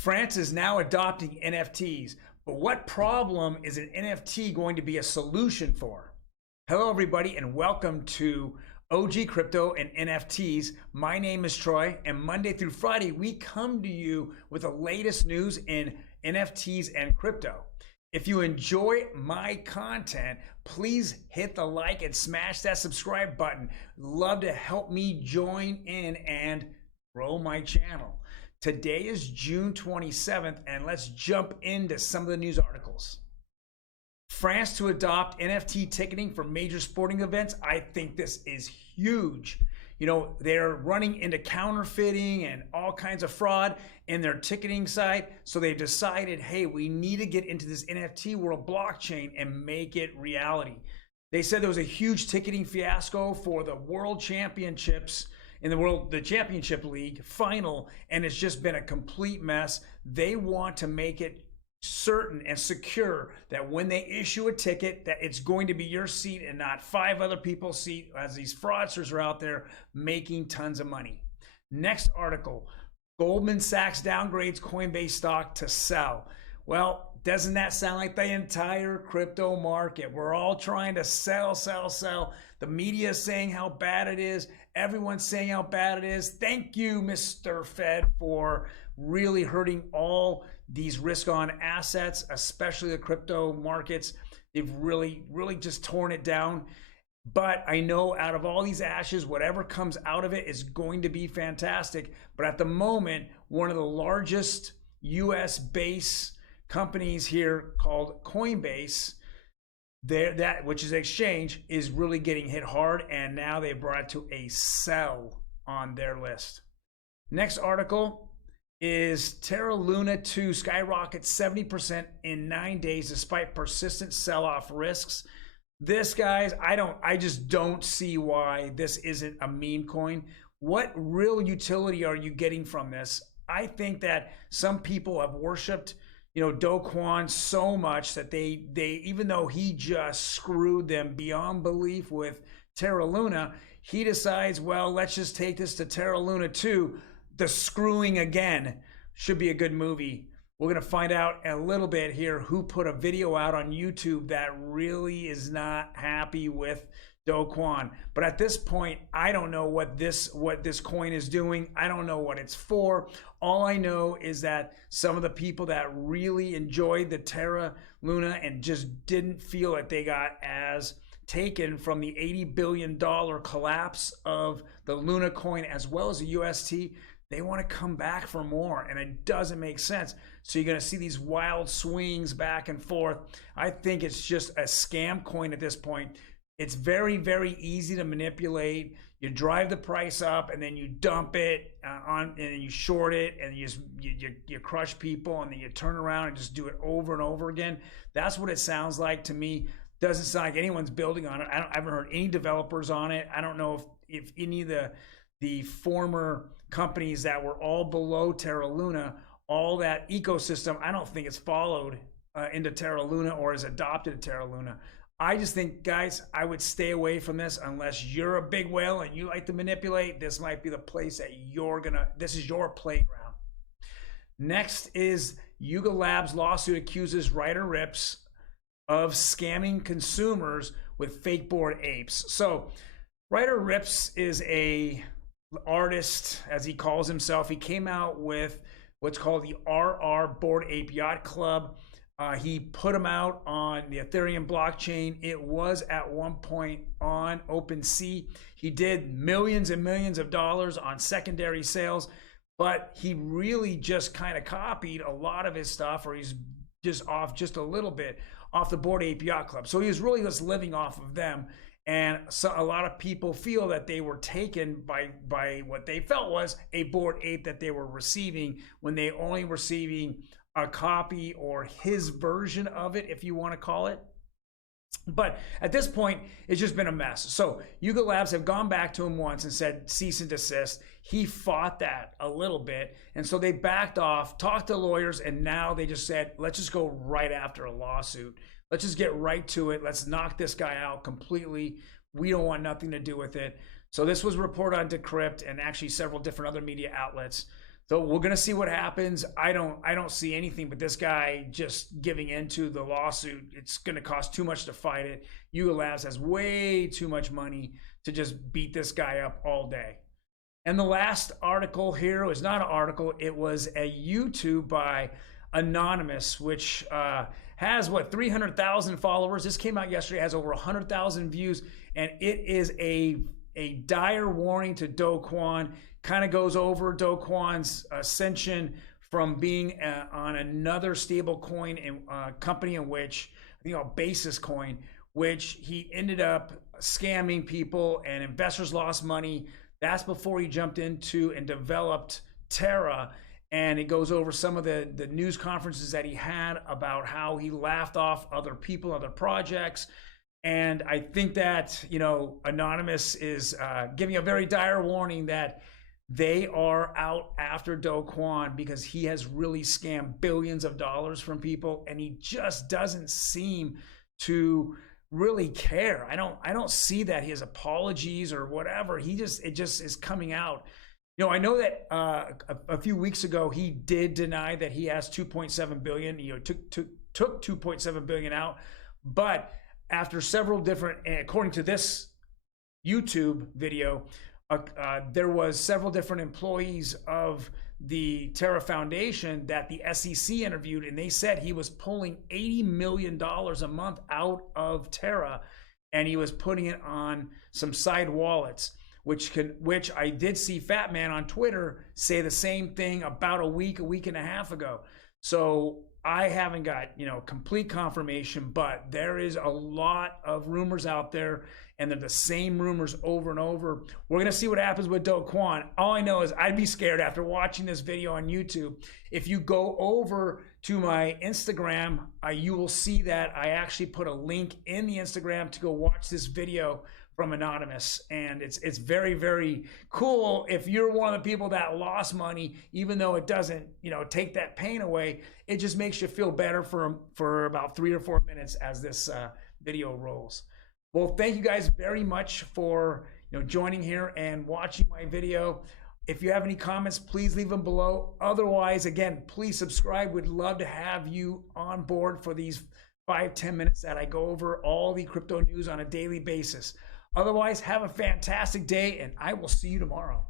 France is now adopting NFTs, but what problem is an NFT going to be a solution for? Hello, everybody, and welcome to OG Crypto and NFTs. My name is Troy, and Monday through Friday, we come to you with the latest news in NFTs and crypto. If you enjoy my content, please hit the like and smash that subscribe button. Love to help me join in and grow my channel. Today is June 27th, and let's jump into some of the news articles. France to adopt NFT ticketing for major sporting events. I think this is huge. You know, they're running into counterfeiting and all kinds of fraud in their ticketing site. So they've decided, hey, we need to get into this NFT world blockchain and make it reality. They said there was a huge ticketing fiasco for the World Championships in the Championship League final, and it's just been a complete mess. They want to make it certain and secure that when they issue a ticket that it's going to be your seat and not 5 other people's seat, as these fraudsters are out there making tons of money. Next article, Goldman Sachs downgrades Coinbase stock to sell. Well, doesn't that sound like the entire crypto market? We're all trying to sell. The media is saying how bad it is. Everyone's saying how bad it is. Thank you, Mr. Fed, for really hurting all these risk-on assets, especially the crypto markets. They've really just torn it down. But I know out of all these ashes, whatever comes out of it is going to be fantastic. But at the moment, one of the largest US-based companies here called Coinbase, which is an exchange, is really getting hit hard, and now they brought it to a sell on their list. Next article is Terra Luna 2 skyrockets 70% in 9 days despite persistent sell-off risks. This, guys, I just don't see why this isn't a meme coin. What real utility are you getting from this? I think that some people have worshipped, you know, Do Kwan so much that they even though he just screwed them beyond belief with Terra Luna, he decides, well, let's just take this to Terra Luna 2. The Screwing Again should be a good movie. We're going to find out a little bit here who put a video out on YouTube that really is not happy with Do Kwan. But at this point, I don't know what this coin is doing. I don't know what it's for. All I know is that some of the people that really enjoyed the Terra Luna and just didn't feel that they got as taken from the $80 billion collapse of the Luna coin as well as the UST, they want to come back for more, and it doesn't make sense. So you're going to see these wild swings back and forth. I think it's just a scam coin at this point. It's very, very easy to manipulate. You drive the price up, and then you dump it and then you short it, and you crush people, and then you turn around and just do it over and over again. That's what it sounds like to me. Doesn't sound like anyone's building on it. I haven't heard any developers on it. I don't know if any of the former companies that were all below Terra Luna, all that ecosystem, I don't think it's followed into Terra Luna or has adopted Terra Luna. I just think, guys, I would stay away from this unless you're a big whale and you like to manipulate. This might be the place that this is your playground. Next is Yuga Labs lawsuit accuses Ryder Rips of scamming consumers with fake board apes. So Ryder Rips is a artist, as he calls himself. He came out with what's called the RR Board Ape Yacht Club. He put them out on the Ethereum blockchain. It was at one point on OpenSea. He did millions and millions of dollars on secondary sales, but he really just kind of copied a lot of his stuff, or he's just off just a little bit off the Board Ape Yacht Club. So he was really just living off of them. And so a lot of people feel that they were taken by what they felt was a board ape that they were receiving, when they only receiving a copy or his version of it, if you want to call it. But at this point, it's just been a mess. So Yuga Labs have gone back to him once and said cease and desist. He fought that a little bit. And so they backed off, talked to lawyers, and now they just said, let's just go right after a lawsuit. Let's just get right to it. Let's knock this guy out completely. We don't want nothing to do with it. So this was reported on Decrypt and actually several different other media outlets. So we're gonna see what happens. I don't see anything but this guy just giving into the lawsuit. It's gonna cost too much to fight it. Yuga Labs has way too much money to just beat this guy up all day. And the last article here was not an article, it was a YouTube by Anonymous, which has 300,000 followers. This came out yesterday, has over 100,000 views, and it is a dire warning to Do Kwan. Kind of goes over Do Kwan's ascension from being on another stable coin company in which, I think, Basis coin, which he ended up scamming people and investors lost money. That's before he jumped into and developed Terra. And it goes over some of the news conferences that he had about how he laughed off other people, other projects. And I think that, Anonymous is giving a very dire warning that they are out after Do Kwan because he has really scammed billions of dollars from people, and he just doesn't seem to really care. I don't see that he has apologies or whatever. It just is coming out. I know that a few weeks ago he did deny that he has 2.7 billion. Took 2.7 billion out, but after several different, according to this YouTube video, there was several different employees of the Terra Foundation that the SEC interviewed, and they said he was pulling $80 million a month out of Terra, and he was putting it on some side wallets, which I did see Fat Man on Twitter say the same thing about a week and a half ago. So I haven't got complete confirmation, but there is a lot of rumors out there, and they're the same rumors over and over. We're gonna see what happens with Do Kwan. All I know is I'd be scared after watching this video on YouTube. If you go over to my Instagram, you will see that I actually put a link in the Instagram to go watch this video from Anonymous, and it's very, very cool. If you're one of the people that lost money, even though it doesn't take that pain away, it just makes you feel better for about 3 or 4 minutes as this video rolls. Well, thank you guys very much for joining here and watching my video. If you have any comments, please leave them below. Otherwise, again, please subscribe. We'd love to have you on board for these 5-10 minutes that I go over all the crypto news on a daily basis. Otherwise, have a fantastic day, and I will see you tomorrow.